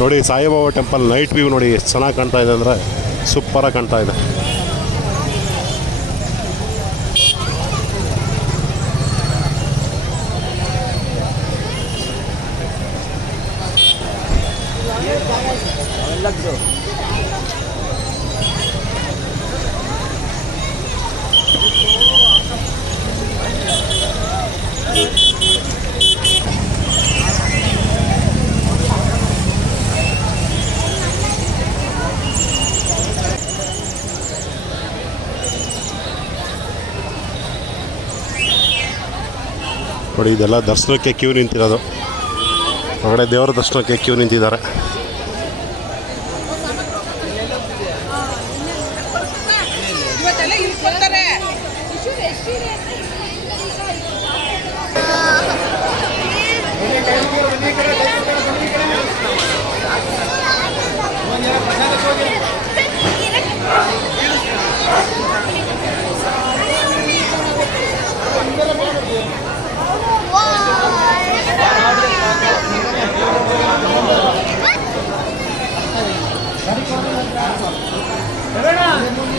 ನೋಡಿ Saibaba temple night view ನೋಡಿ ಎಷ್ಟು ಚೆನ್ನಾಗಿ ಕಾಣ್ತಾ ಇದೆ ಅಂದರೆ ಸೂಪರಾಗಿ ಕಾಣ್ತಾ ಇದೆ. ನೋಡಿ ಇದೆಲ್ಲ ದರ್ಶನಕ್ಕೆ ಕ್ಯೂ ನಿಂತಿರೋದು. ಹೊರಗಡೆ ದೇವರ ದರ್ಶನಕ್ಕೆ ಕ್ಯೂ ನಿಂತಿದ್ದಾರೆ.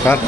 ಸರ್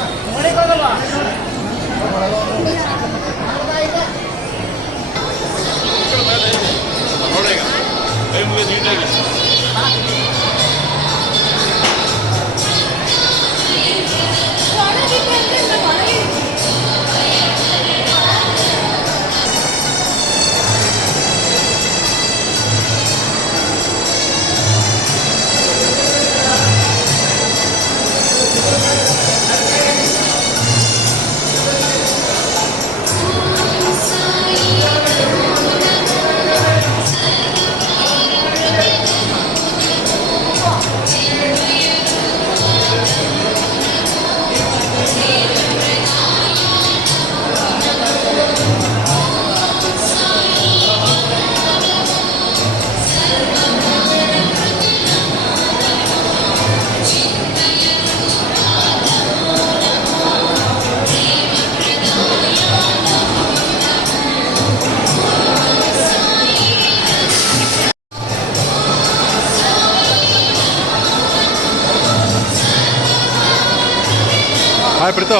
ಹಾಯ್ ಪ್ರೀತು,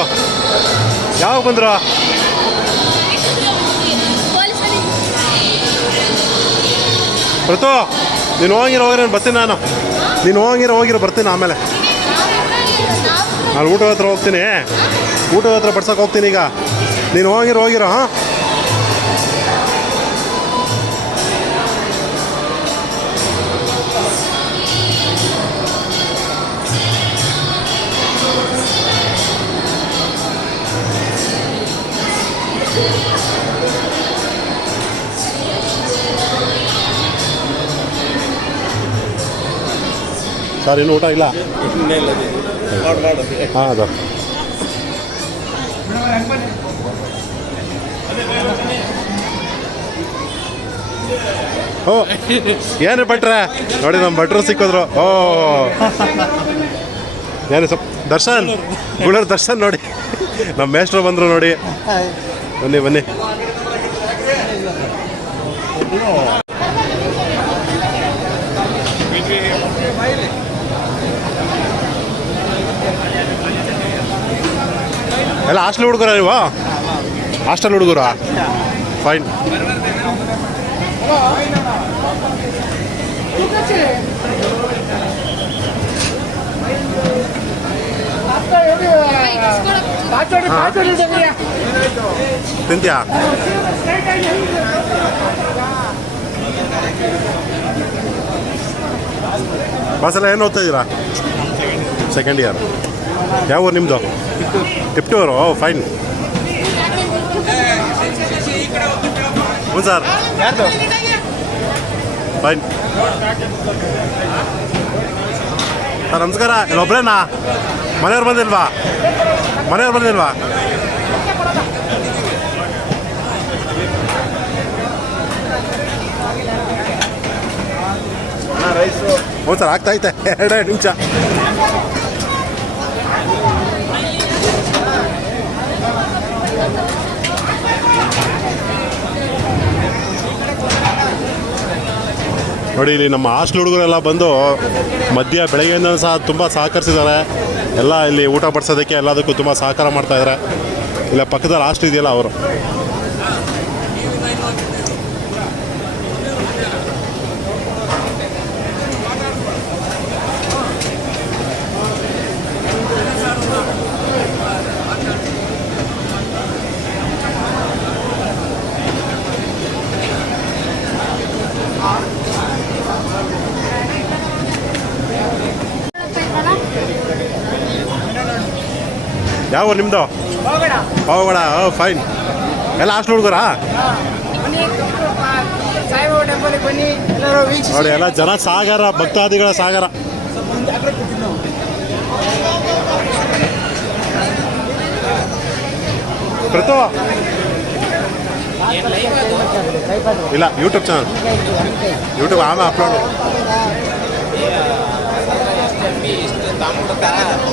ಯಾವಾಗ ಬಂದ್ರ? ಪ್ರೀತು ನೀನು ಹೋಗಿರೋ ನಾನು ಬರ್ತೀನಿ. ನೀನು ಹೋಗಿರೋ ಬರ್ತೀನಿ. ಆಮೇಲೆ ನಾನು ಊಟದ ಹತ್ರ ಹೋಗ್ತೀನಿ, ಊಟದ ಹತ್ರ ಬಡ್ಸೋಕೆ ಹೋಗ್ತೀನಿ. ಈಗ ನೀನು ಹೋಗಿರೋ ಹಾಂ. ಸರ್ ಇನ್ನೂ ಊಟ ಇಲ್ಲ? ಹಾಂ ಅದು ಓ ಏನು ಭಟ್ರೆ ನೋಡಿ, ನಮ್ಮ ಭಟ್ರು ಸಿಕ್ಕಿದ್ರು. ಓ ಏನು ಸ್ವಲ್ಪ ದರ್ಶನ್ ಗುಳರ್ ದರ್ಶನ್ ನೋಡಿ, ನಮ್ಮ ಮೇಷ್ಟ್ರು ಬಂದರು ನೋಡಿ. ಬನ್ನಿ ಎಲ್ಲ ಹಾಸ್ಟೆಲ್ ಹುಡುಗರ ನೀವು? ಹಾಸ್ಟೆಲ್ ಹುಡುಗರ ಫೈನ್. ತಿಂತ್ಯಾ? ಬಸ್ಸೆಲ್ಲ ಏನು ಓದ್ತಾ ಇದ್ದೀರಾ? Second year. ಯಾವ ಊರು ನಿಮ್ಮದು? ಟಿಪ್ಟೂರು. ಓ ಫೈನ್. ಹ್ಞೂ ಸರ್ ಫೈನ್. ಸರ್ ನಮಸ್ಕಾರ. ಇಲ್ಲ ಒಬ್ಬರೇನಾ? ಮನೆಯವ್ರು ಬಂದಿಲ್ವಾ? ಹ್ಞೂ ಸರ್ ಆಗ್ತಾಯಿತ್ತೆ. 2 ನಿಮಿಷ. ನೋಡಿ ಇಲ್ಲಿ ನಮ್ಮ ಹಾಸ್ಟೆಲ್ ಹುಡುಗರೆಲ್ಲ ಬಂದು ಮಧ್ಯ ಬೆಳಗ್ಗೆಯಿಂದ ಸಹ ತುಂಬ ಸಹಕರಿಸಿದ್ದಾರೆ. ಎಲ್ಲ ಇಲ್ಲಿ ಊಟ ಬಡಿಸೋದಕ್ಕೆ ಎಲ್ಲದಕ್ಕೂ ತುಂಬ ಸಹಕಾರ ಮಾಡ್ತಾಯಿದ್ದಾರೆ. ಇಲ್ಲ ಪಕ್ಕದಲ್ಲಿ ಹಾಸ್ಟೆಲ್ ಇದೆಯಲ್ಲ ಅವರು. ಯಾವ ಊರು ನಿಮ್ಮದು? ಪಾವಗಡ. ಫೈನ್. ಎಲ್ಲ ಹಾಸ್ಟೆಲ್ ಹುಡುಗರಾ? ನೋಡಿ ಎಲ್ಲ ಜನ ಸಾಗರ, ಭಕ್ತಾದಿಗಳ ಸಾಗರ. ಕೃತು ಇಲ್ಲ, ಯೂಟ್ಯೂಬ್ ಚಾನಲ್, ಯೂಟ್ಯೂಬ್ ಆಮೇಲೆ ಅಪ್ಲೋಡ್.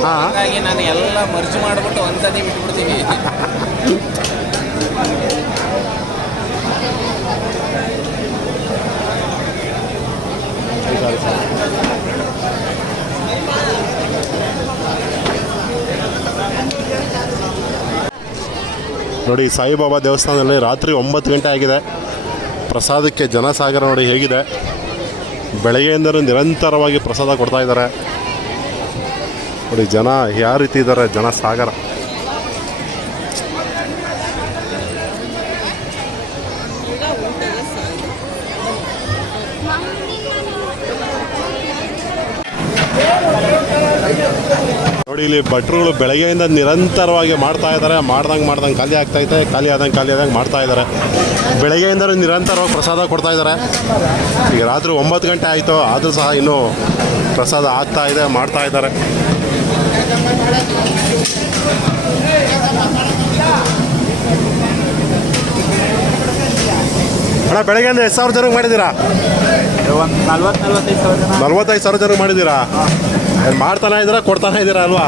ಹಾಗಾಗಿ ನಾನು ಎಲ್ಲ ಮರ್ಜ್ ಮಾಡಿಬಿಟ್ಟು ಒಂದ್ಸತಿ ಬಿಟ್ಬಿಡ್ತೀನಿ. ನೋಡಿ ಸಾಯಿಬಾಬಾ ದೇವಸ್ಥಾನದಲ್ಲಿ ರಾತ್ರಿ 9 ಗಂಟೆ ಆಗಿದೆ. ಪ್ರಸಾದಕ್ಕೆ ಜನಸಾಗರ ನೋಡಿ ಹೇಗಿದೆ. ಬೆಳಗ್ಗೆಯಿಂದಲೂ ನಿರಂತರವಾಗಿ ಪ್ರಸಾದ ಕೊಡ್ತಾ ಇದ್ದಾರೆ. ನೋಡಿ ಜನ ಯಾವ ರೀತಿ ಇದ್ದಾರೆ, ಜನ ಸಾಗರ. ನೋಡಿ ಇಲ್ಲಿ ಭಟ್ರುಗಳು ಬೆಳಗ್ಗೆಯಿಂದ ನಿರಂತರವಾಗಿ ಮಾಡ್ತಾ ಇದ್ದಾರೆ. ಮಾಡ್ದಂಗೆ ಖಾಲಿ ಆಗ್ತೈತೆ, ಖಾಲಿ ಆದಂಗೆ ಮಾಡ್ತಾ ಇದ್ದಾರೆ. ಬೆಳಗ್ಗೆಯಿಂದ ನಿರಂತರವಾಗಿ ಪ್ರಸಾದ ಕೊಡ್ತಾ ಇದ್ದಾರೆ. ಈಗ ರಾತ್ರಿ 9 ಗಂಟೆ ಆಯಿತು, ಆದರೂ ಸಹ ಇನ್ನೂ ಪ್ರಸಾದ ಆಗ್ತಾ ಇದೆ, ಮಾಡ್ತಾ ಇದ್ದಾರೆ. ಅಣ್ಣ ಬೆಳಗ್ಗೆಯಿಂದ ಎಷ್ಟು ಸಾವಿರ ಜನಕ್ಕೆ ಮಾಡಿದ್ದೀರಾ? 45 ಸಾವಿರ ಜನಕ್ಕೆ ಮಾಡಿದ್ದೀರಾ? ಮಾಡ್ತಾನೆ ಇದ್ದೀರಾ, ಕೊಡ್ತಾನೆ ಇದ್ದೀರಾ ಅಲ್ವಾ?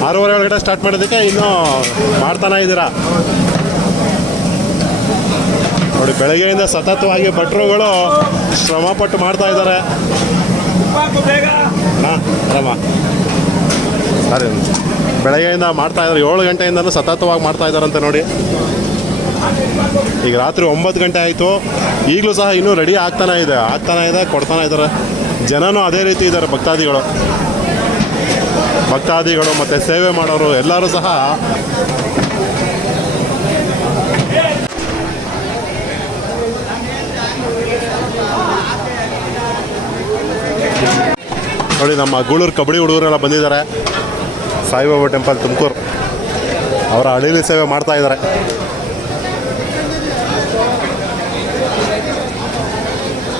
6:30 7 ಗಂಟೆ ಸ್ಟಾರ್ಟ್ ಮಾಡೋದಕ್ಕೆ ಇನ್ನೂ ಮಾಡ್ತಾನೆ ಇದ್ದೀರಾ. ನೋಡಿ ಬೆಳಗ್ಗೆಯಿಂದ ಸತತವಾಗಿ ಭಟ್ರುಗಳು ಶ್ರಮಪಟ್ಟು ಮಾಡ್ತಾ ಇದ್ದಾರೆ. ಹಾಂ ಆರಾಮ ಸರಿ. ಬೆಳಗ್ಗೆಯಿಂದ ಮಾಡ್ತಾ ಇದ್ದಾರೆ, 7 ಗಂಟೆಯಿಂದಲೂ ಸತತವಾಗಿ ಮಾಡ್ತಾ ಇದ್ದಾರಂತೆ. ನೋಡಿ ಈಗ ರಾತ್ರಿ 9 ಗಂಟೆ ಆಯಿತು, ಈಗಲೂ ಸಹ ಇನ್ನೂ ರೆಡಿ ಆಗ್ತಾನೆ ಇದೆ, ಕೊಡ್ತಾನೆ ಇದ್ದಾರೆ. ಜನನೂ ಅದೇ ರೀತಿ ಇದ್ದಾರೆ. ಭಕ್ತಾದಿಗಳು ಮತ್ತು ಸೇವೆ ಮಾಡೋರು ಎಲ್ಲರೂ ಸಹ ನೋಡಿ ನಮ್ಮ ಗೂಳೂರು ಕಬಡ್ಡಿ ಹುಡುಗರೆಲ್ಲ ಬಂದಿದ್ದಾರೆ. ಸಾಯಿಬಾಬಾ ಟೆಂಪಲ್ ತುಮಕೂರು ಅವರ ಅಡಿಲಿ ಸೇವೆ ಮಾಡ್ತಾ ಇದ್ದಾರೆ.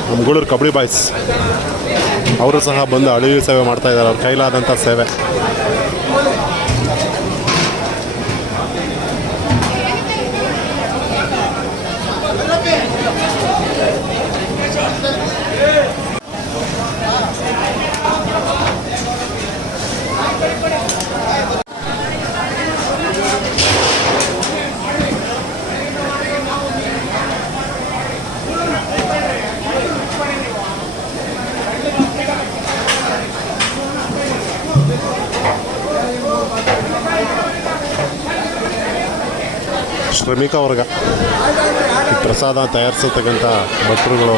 ನಮ್ಮ ಗೂಳೂರು ಕಬಡ್ಡಿ ಬಾಯ್ಸ್ ಅವರು ಸಹ ಬಂದು ಅಡಿಲಿ ಸೇವೆ ಮಾಡ್ತಾ ಇದ್ದಾರೆ. ಅವ್ರ ಕೈಲಾದಂಥ ಸೇವೆ. ಶ್ರಮಿಕ ವರ್ಗ ಈ ಪ್ರಸಾದ ತಯಾರಿಸತಕ್ಕಂಥ ಭಟ್ರುಗಳು